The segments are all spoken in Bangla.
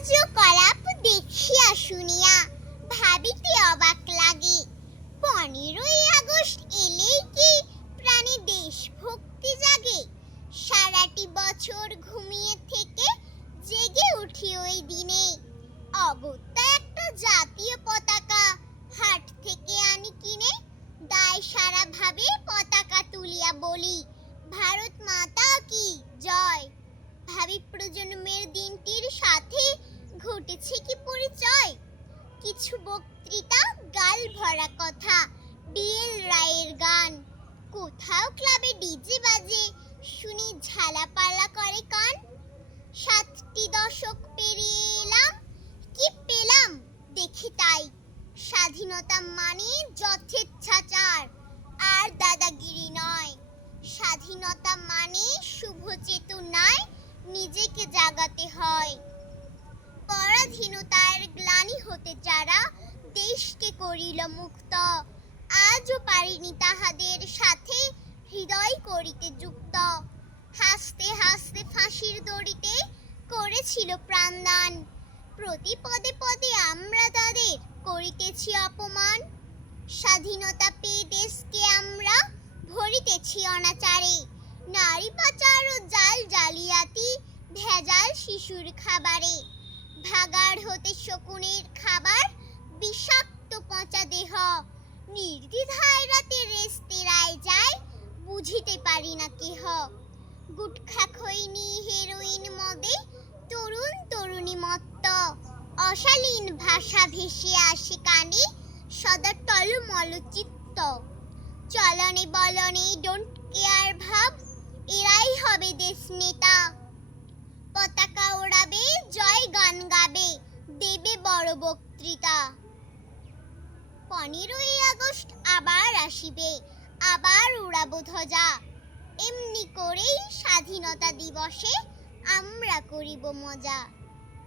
কার্যকলাপ দেখিয়া শুনিয়া ভাবিতে অবাক লাগে। 15ই আগস্ট এলেই কি প্রাণে দেশভক্তি জাগে? সারাটি বছর ঘুমিয়ে থেকে জেগে উঠি ওই দিনে। অগত্যা একটা জাতীয় পতাকা হাট থেকে আনি কিনে। দায় সারা ভাবে পতাকা তুলিয়া বলি, ভারত মাতা কি জয়। ভাবি প্রজন্মের দিনটির সাথে ঘটেছে কি পরিচয়। কিছু বক্তৃতা, গাল ভরা কথা, বিএল রায়ের গান। কোথাও ক্লাবে ডিজে বাজে, শুনি ঝালাপালা করে কান। 7টি দশক পেরিয়ে এলাম, কি পেলাম দেখি তাই। স্বাধীনতা মানে যথেচ্ছাচার, আর দাদাগিরি নয়। স্বাধীনতা মানে শুভ চেতনায় নিজেকে জাগাতে হয়। পরাধীনতার গ্লানি হতে যারা দেশকে করিল মুক্ত, আজও পারিনি তাহাদের সাথে হৃদয় করিতে যুক্ত। হাসতে হাসতে ফাঁসির দড়িতে করেছিল প্রাণদান, প্রতি পদে পদে আমরা তাদের করিতেছি অপমান। স্বাধীনতা পেয়ে দেশকে আমরা ভরিতেছি অনাচারে, নারী পাচার ও জাল জালিয়াতি, ভেজাল শিশুর খাবারে। ভাগাড় হতে শকুনের খাবার, বিষাক্ত পচা দেহ। নির্দ্বিধায় রাতে রেস্তেরায় যায়, বুঝিতে পারি না কেহ। গুটখা খৈনি হেরোইন মদে তরুণ তরুণী মত্ত। অশালীন ভাষা ভেসে আসে কানে, সদা টলমল চিত্ত। চলনে বলনে ডোন্ট কেয়ার ভাব, এরাই হবে দেশ নেতা। পতাকা ওড়াবে, জয় গান গাবে, দেবে বড় বক্তৃতা। 15ই আগস্ট আবার আসিবে, আবার উড়াবো ধ্বজা। এমনি করেই স্বাধীনতা দিবসে আমরা করিব মজা।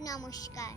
নমস্কার।